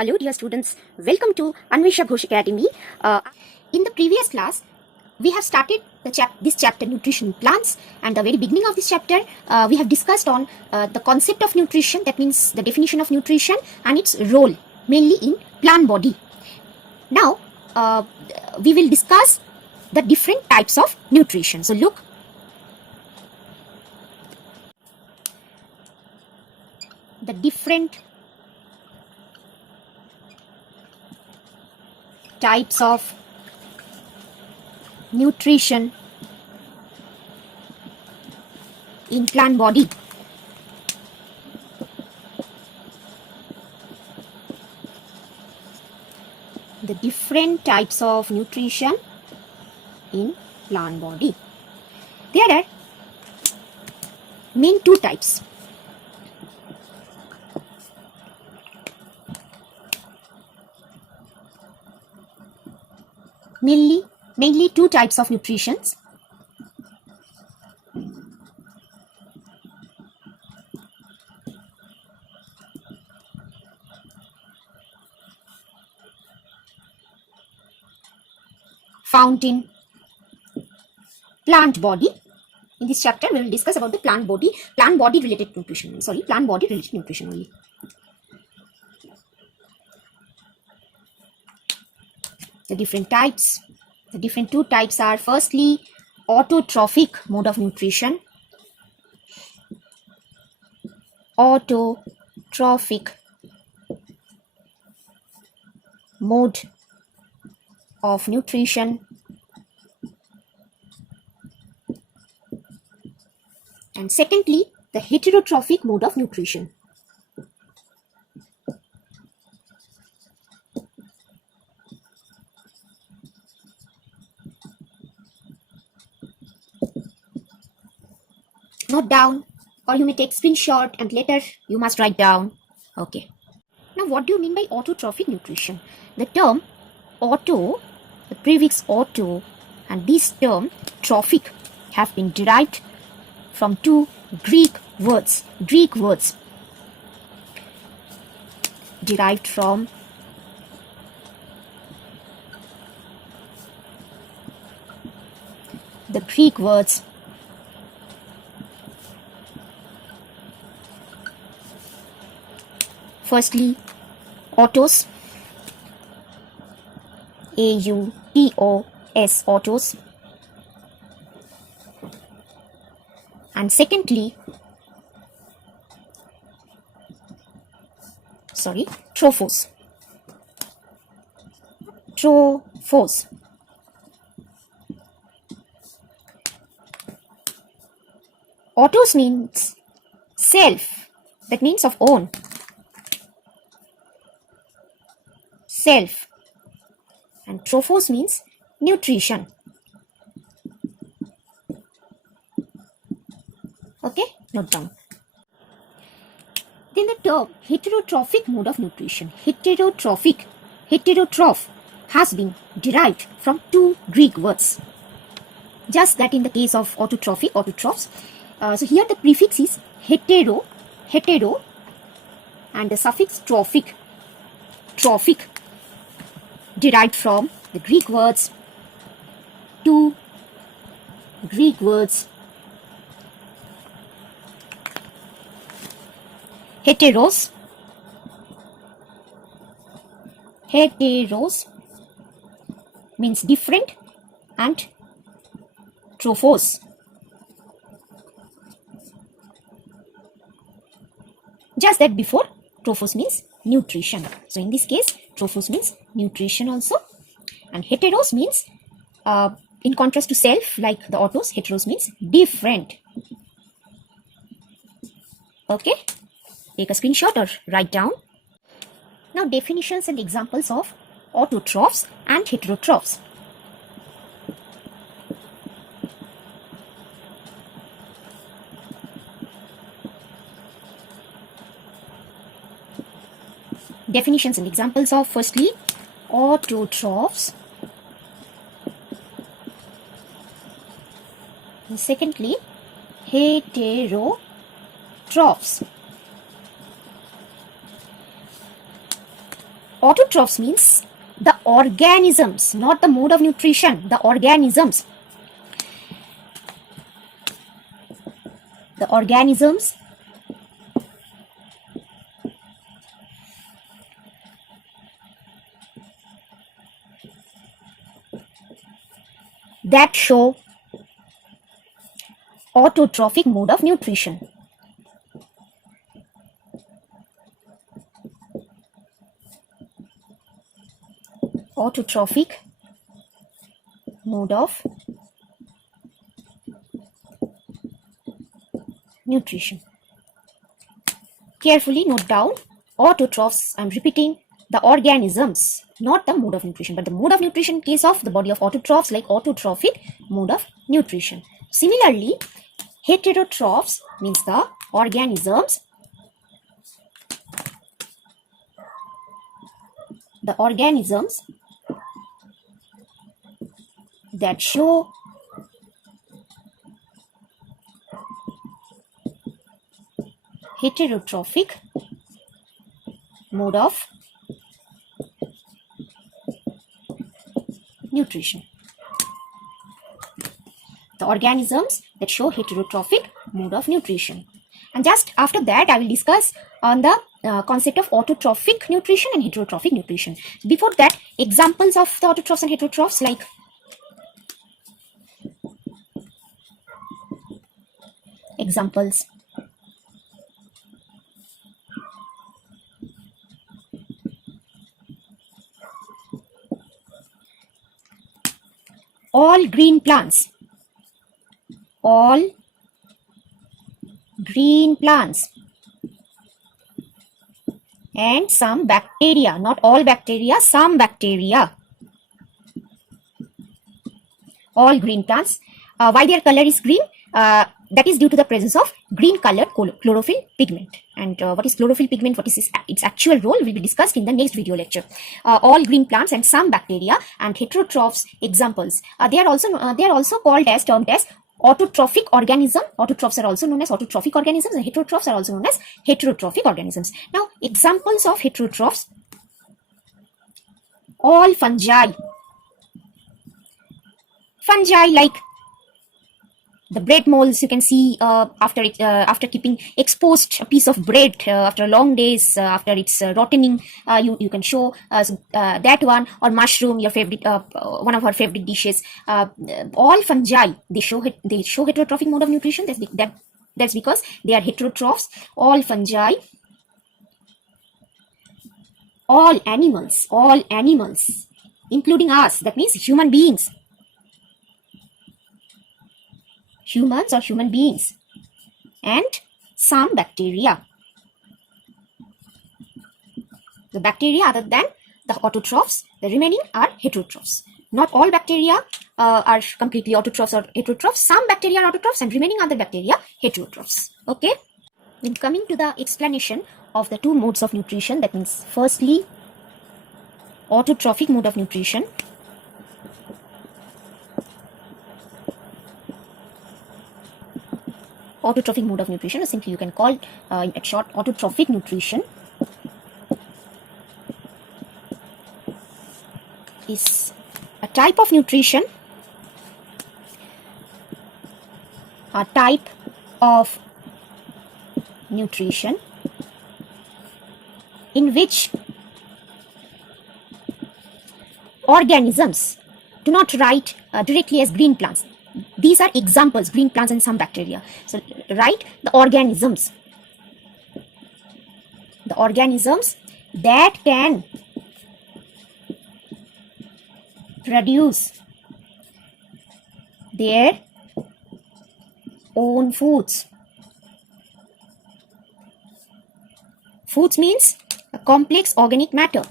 Hello dear students, welcome to Anvisha Ghosh Academy. In the previous class, we have started this chapter nutrition in plants, and the very beginning of this chapter we have discussed on the concept of nutrition, that means the definition of nutrition and its role mainly in plant body. Now we will discuss the different types of nutrition. So look, the different types of nutrition in plant body. The different types of nutrition in plant body. There are main two types. Mainly two types of nutritions. Found in plant body. In this chapter, we will discuss about the plant body related nutrition. Plant body related nutrition only. The different types. The different two types are firstly autotrophic mode of nutrition. Autotrophic mode of nutrition. And secondly, the heterotrophic mode of nutrition. Note down, or you may take screenshot and later you must write down. Okay. Now what do you mean by autotrophic nutrition? The term auto, the prefix auto, and this term trophic have been derived from two Greek words. Derived from the Greek words firstly, autos, A-U-T-O-S, autos. And secondly, trophos. Autos means self, that means of own. Self. And trophos means nutrition. Okay, note down. Then the term heterotrophic mode of nutrition. Heterotroph has been derived from two Greek words. Just that in the case of autotrophs. So here the prefix is hetero, and the suffix trophic, derived from the Greek words, two Greek words, heteros means different, and trophos, just that before trophos means nutrition. So in this case trophos means nutrition also, and heteros means in contrast to self, like the autos, heteros means different. Okay, take a screenshot or write down. Now definitions and examples of autotrophs and heterotrophs. Definitions and examples of firstly autotrophs, and secondly heterotrophs. Autotrophs means the organisms, not the mode of nutrition, the organisms. The organisms that show autotrophic mode of nutrition. Autotrophic mode of nutrition. Carefully note down autotrophs. I'm repeating, the organisms, not the mode of nutrition, but the mode of nutrition in case of the body of autotrophs, like autotrophic mode of nutrition. Similarly, heterotrophs means the organisms, that show heterotrophic mode of nutrition. The organisms that show heterotrophic mode of nutrition. And just after that, I will discuss on the concept of autotrophic nutrition and heterotrophic nutrition. Before that, examples of the autotrophs and heterotrophs, like examples. All green plants. All green plants. And some bacteria, not all bacteria, some bacteria. All green plants. Why their color is green? That is due to the presence of green colored chlorophyll pigment. And what is chlorophyll pigment, what is its actual role, will be discussed in the next video lecture. All green plants and some bacteria and heterotrophs examples. They are also called as, termed as autotrophic organism. Autotrophs are also known as autotrophic organisms, and heterotrophs are also known as heterotrophic organisms. Now, examples of heterotrophs: all fungi. Fungi like the bread molds, you can see after keeping exposed a piece of bread after long days, after it's rottening, you can show that one. Or mushroom, your favorite, one of our favorite dishes. All fungi, they show heterotrophic mode of nutrition. That's because they are heterotrophs. All fungi. All animals, including us, that means human beings. Humans or human beings, and some bacteria. The bacteria other than the autotrophs, the remaining are heterotrophs. Not all bacteria are completely autotrophs or heterotrophs. Some bacteria are autotrophs and remaining other bacteria heterotrophs. Okay. When coming to the explanation of the two modes of nutrition, that means firstly, autotrophic mode of nutrition. Autotrophic mode of nutrition, or simply you can call at short autotrophic nutrition, is a type of nutrition, in which organisms, do not write directly as green plants. These are examples, green plants and some bacteria. So write the organisms. The organisms that can produce their own foods. Foods means a complex organic matter.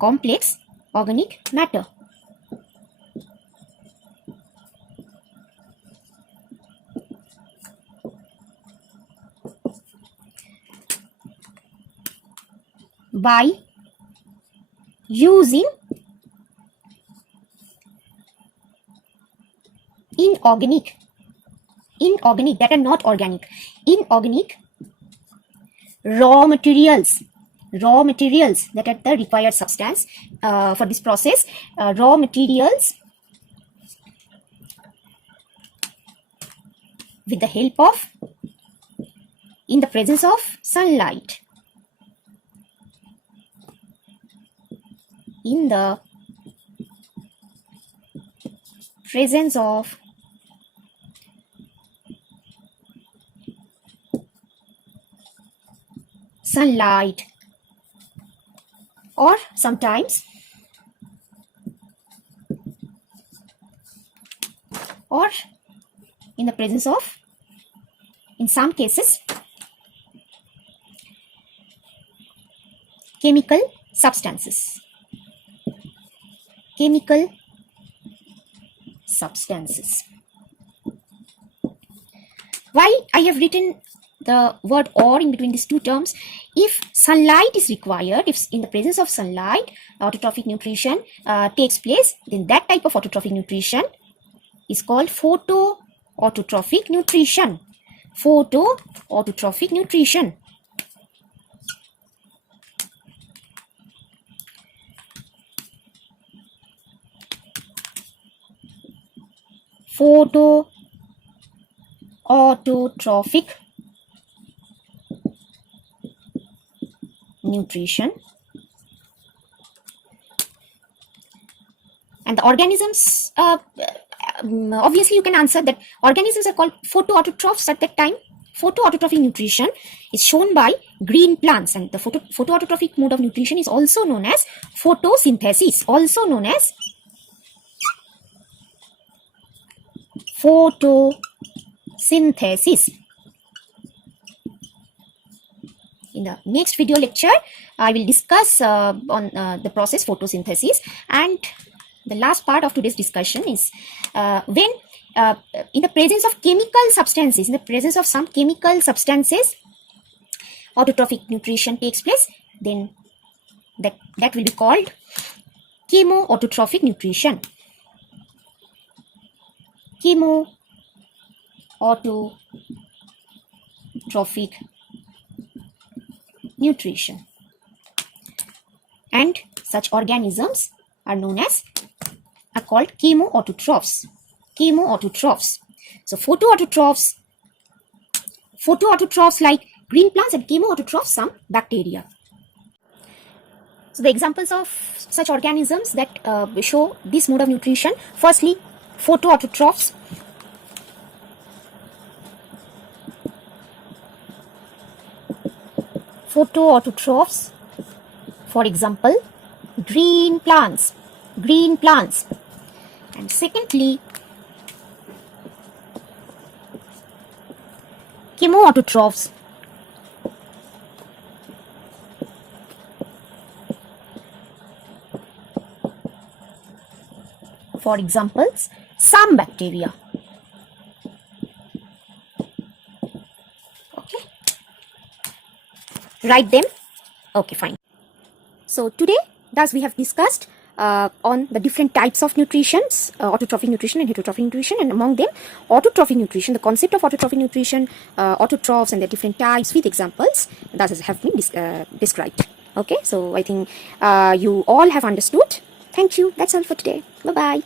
Complex organic matter. By using inorganic, that are not organic, inorganic raw materials raw materials that are the required substance for this process. Raw materials with the help of, in the presence of sunlight. In the presence of sunlight, or sometimes, or in the presence of, in some cases, chemical substances. Chemical substances. Why I have written the word or in between these two terms? If sunlight is required, if in the presence of sunlight autotrophic nutrition takes place, then that type of autotrophic nutrition is called photoautotrophic nutrition. Photoautotrophic nutrition. Photoautotrophic nutrition. And the organisms, obviously you can answer that organisms are called photoautotrophs at that time. Photoautotrophic nutrition is shown by green plants, and the photoautotrophic mode of nutrition is also known as photosynthesis. Also known as photosynthesis. In the next video lecture, I will discuss on the process photosynthesis. And the last part of today's discussion is when in the presence of chemical substances, in the presence of some chemical substances, autotrophic nutrition takes place, then that will be called chemoautotrophic nutrition. Chemoautotrophic nutrition. And such organisms are called chemoautotrophs. Chemoautotrophs. So photoautotrophs like green plants, and chemoautotrophs some bacteria. So the examples of such organisms that show this mode of nutrition: firstly, photoautotrophs. Photoautotrophs, for example, green plants. And secondly, chemoautotrophs. For examples, some bacteria. Okay. Write them. Okay, fine. So today, thus we have discussed on the different types of nutritions, autotrophic nutrition and heterotrophic nutrition, and among them, autotrophic nutrition, the concept of autotrophic nutrition, autotrophs and their different types with examples that have been described. Okay, so I think you all have understood. Thank you. That's all for today. Bye-bye.